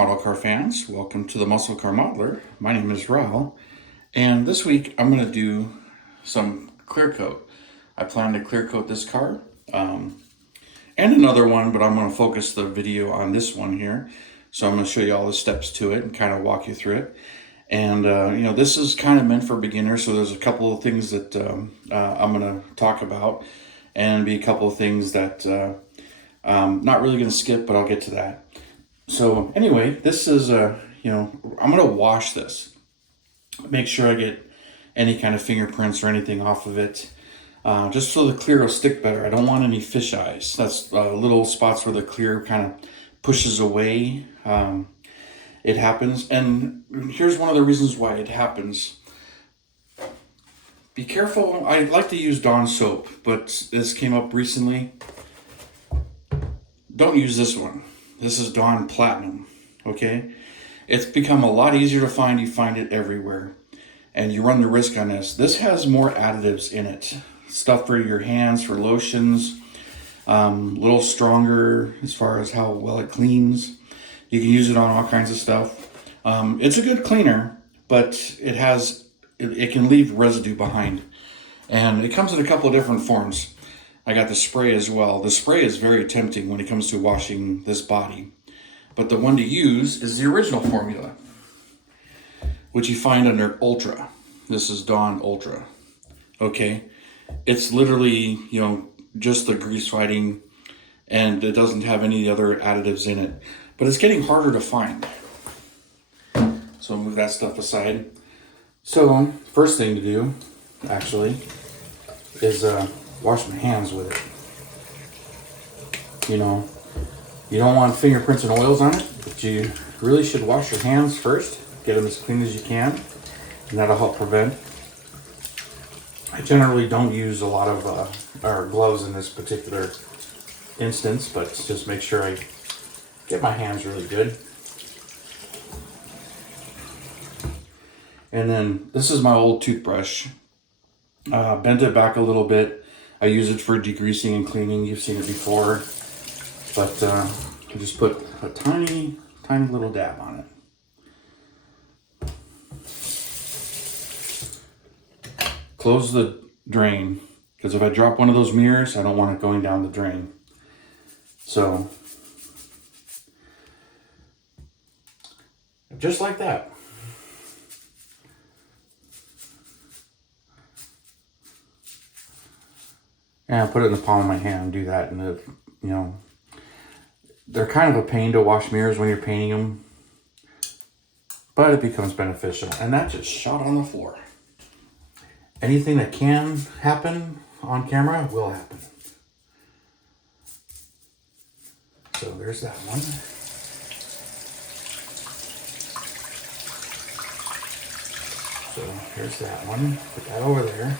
model car fans. Welcome to the Muscle Car Modeler. My name is Raul, and this week I'm going to do some clear coat. I plan to clear coat this car and another one, but I'm going to focus the video on this one here. So I'm going to show you all the steps to it and kind of walk you through it. And this is kind of meant for beginners, so there's a couple of things that I'm going to talk about, and be a couple of things that not really going to skip, but I'll get to that. So anyway, this is I'm going to wash this. Make sure I get any kind of fingerprints or anything off of it, just so the clear will stick better. I don't want any fish eyes. That's little spots where the clear kind of pushes away. It happens, and here's one of the reasons why it happens. Be careful. I like to use Dawn soap, but this came up recently. Don't use this one. This is Dawn Platinum, okay? It's become a lot easier to find. You find it everywhere. And you run the risk on this. This has more additives in it. Stuff for your hands, for lotions. A little stronger as far as how well it cleans. You can use it on all kinds of stuff. It's a good cleaner, but it can leave residue behind. And it comes in a couple of different forms. I got the spray as well. The spray is very tempting when it comes to washing this body. But the one to use is the original formula, which you find under Ultra. This is Dawn Ultra. Okay? It's literally, just the grease fighting, and it doesn't have any other additives in it. But it's getting harder to find. So I'll move that stuff aside. So, first thing to do, actually, is wash my hands with it. You don't want fingerprints and oils on it, but you really should wash your hands first. Get them as clean as you can, and that'll help prevent. I generally don't use a lot of gloves in this particular instance, but just make sure I get my hands really good. And then this is my old toothbrush. Bent it back a little bit. I use it for degreasing and cleaning. You've seen it before. But I just put a tiny, tiny little dab on it. Close the drain, because if I drop one of those mirrors, I don't want it going down the drain. So, just like that. And I put it in the palm of my hand, do that, and they're kind of a pain to wash mirrors when you're painting them, but it becomes beneficial. And that just shot on the floor. Anything that can happen on camera will happen. So there's that one. So here's that one. Put that over there.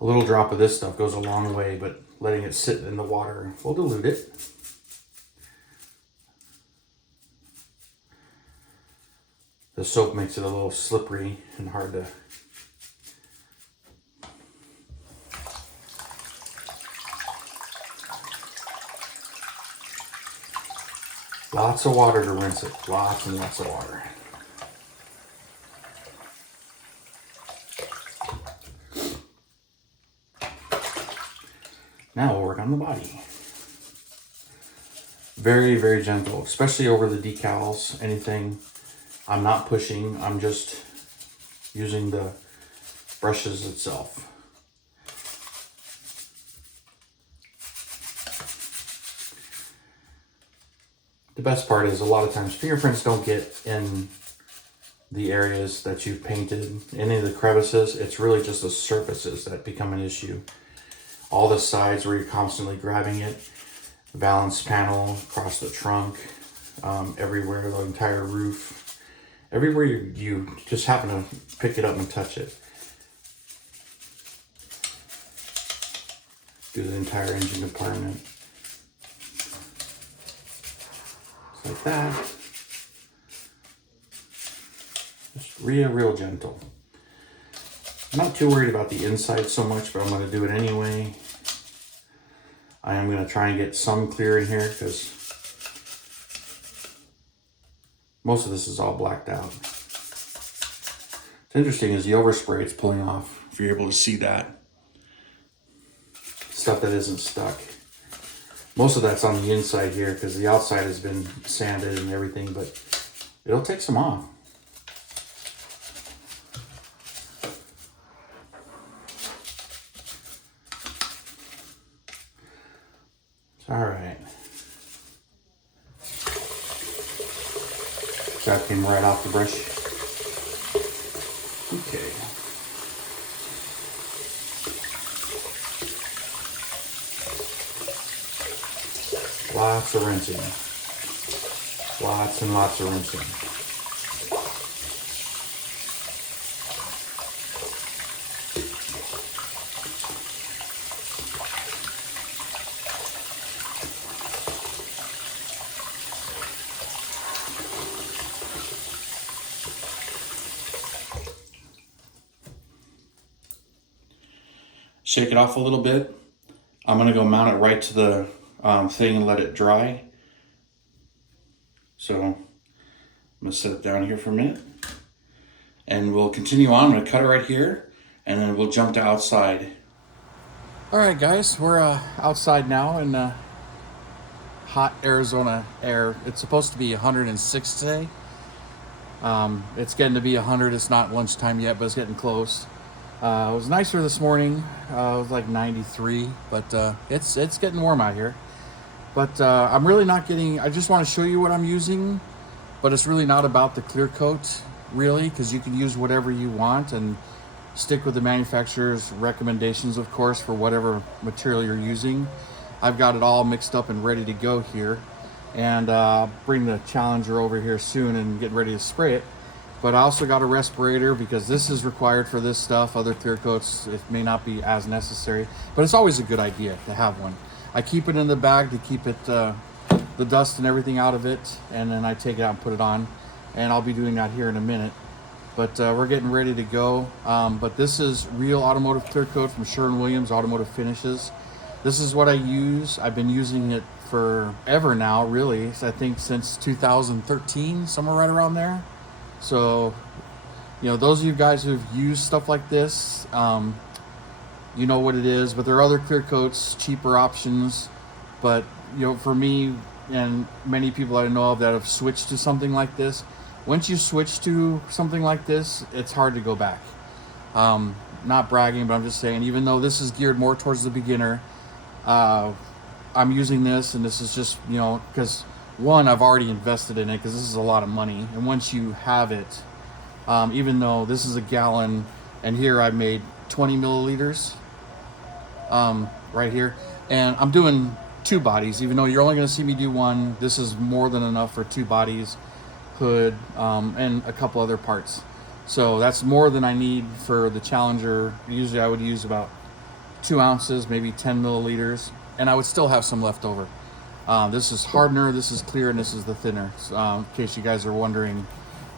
A little drop of this stuff goes a long way, but letting it sit in the water will dilute it. The soap makes it a little slippery and hard to... Lots of water to rinse it. Lots and lots of water. Now we'll work on the body. Very, very gentle, especially over the decals, anything. I'm not pushing, I'm just using the brushes itself. The best part is a lot of times fingerprints don't get in the areas that you've painted, any of the crevices. It's really just the surfaces that become an issue. All the sides where you're constantly grabbing it, valance panel, across the trunk, everywhere, the entire roof, everywhere you just happen to pick it up and touch it. Do the entire engine compartment. Just like that. Just real gentle. not too worried about the inside so much, but I'm going to do it anyway. I am going to try and get some clear in here because most of this is all blacked out. What's interesting is the overspray it's pulling off, if you're able to see that. Stuff that isn't stuck. Most of that's on the inside here because the outside has been sanded and everything, but it'll take some off. All right. That came right off the brush. Okay. Lots of rinsing. Lots and lots of rinsing. Shake it off a little bit. I'm gonna go mount it right to the thing and let it dry. So I'm gonna set it down here for a minute and we'll continue on. I'm gonna cut it right here and then we'll jump to outside. All right guys, we're outside now in hot Arizona air. It's supposed to be 106 today. It's getting to be 100. It's not lunchtime yet, but it's getting close. It was nicer this morning. It was like 93, but it's getting warm out here. But I'm really not getting, I just want to show you what I'm using, but it's really not about the clear coat, really, because you can use whatever you want and stick with the manufacturer's recommendations, of course, for whatever material you're using. I've got it all mixed up and ready to go here, and bring the Challenger over here soon and get ready to spray it. But I also got a respirator because this is required for this stuff. Other clear coats, it may not be as necessary, but it's always a good idea to have one. I keep it in the bag to keep it the dust and everything out of it, and then I take it out and put it on, and I'll be doing that here in a minute. But we're getting ready to go. But this is real automotive clear coat from Sherwin-Williams Automotive Finishes. This is what I use. I've been using it forever now, really. I think since 2013, somewhere right around there. So, you know, those of you guys who've used stuff like this, you know what it is. But there are other clear coats, cheaper options. But, you know, for me and many people I know of that have switched to something like this, once you switch to something like this, it's hard to go back. Not bragging, but I'm just saying, even though this is geared more towards the beginner, I'm using this, and this is just, you know, because one, I've already invested in it because this is a lot of money. And once you have it, even though this is a gallon, and here I made 20 milliliters right here, and I'm doing 2 bodies, even though you're only going to see me do 1. This is more than enough for 2 bodies, hood, and a couple other parts. So that's more than I need for the Challenger. Usually I would use about 2 ounces, maybe 10 milliliters, and I would still have some left over. This is hardener, this is clear, and this is the thinner, in case you guys are wondering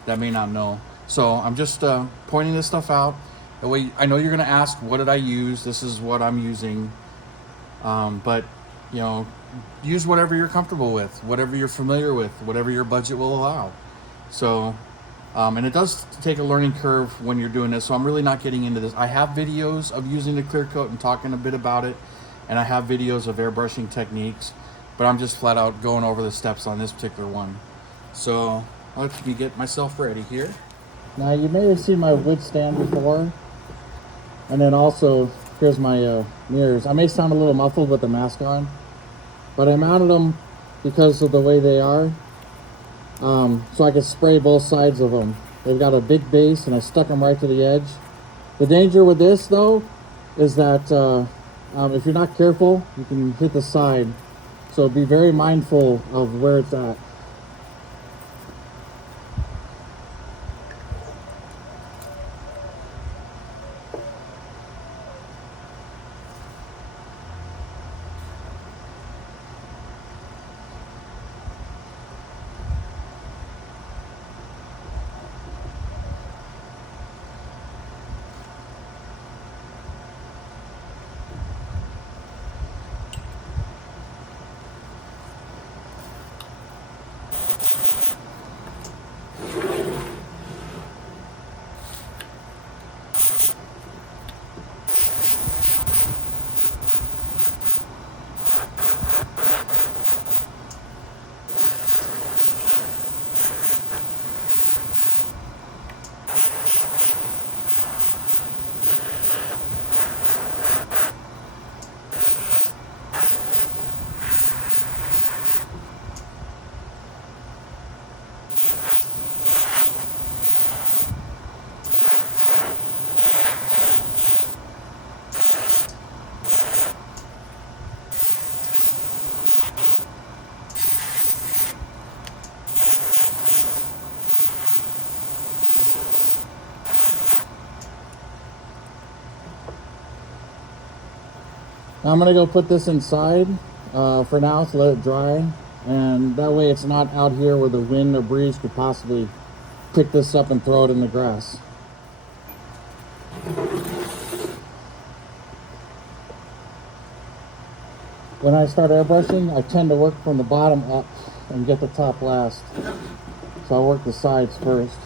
that may not know. So I'm just pointing this stuff out. That way, I know you're going to ask, what did I use? This is what I'm using. But, you know, use whatever you're comfortable with, whatever you're familiar with, whatever your budget will allow. So, and it does take a learning curve when you're doing this, so I'm really not getting into this. I have videos of using the clear coat and talking a bit about it, and I have videos of airbrushing techniques, but I'm just flat out going over the steps on this particular one. So let me get myself ready here. Now you may have seen my wood stand before, and then also here's my mirrors. I may sound a little muffled with the mask on, but I mounted them because of the way they are, so I could spray both sides of them. They've got a big base, and I stuck them right to the edge. The danger with this though is that if you're not careful, you can hit the side. So be very mindful of where it's at. I'm gonna go put this inside for now to let it dry, and that way it's not out here where the wind or breeze could possibly pick this up and throw it in the grass. When I start airbrushing, I tend to work from the bottom up and get the top last. So I work the sides first.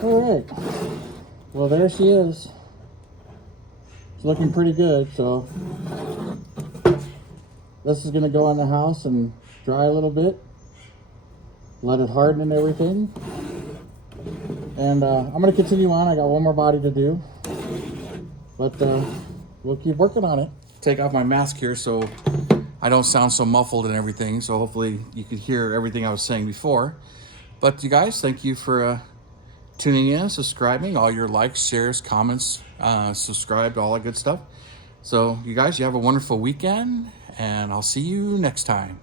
All right. Well, there she is. It's looking pretty good. So this is gonna go in the house and dry a little bit. Let it harden and everything. And I'm gonna continue on. I got one more body to do, but we'll keep working on it. Take off my mask here so I don't sound so muffled and everything. So hopefully you could hear everything I was saying before. But you guys, thank you for tuning in, subscribing, all your likes, shares, comments, subscribe, all that good stuff. So you guys, you have a wonderful weekend, and I'll see you next time.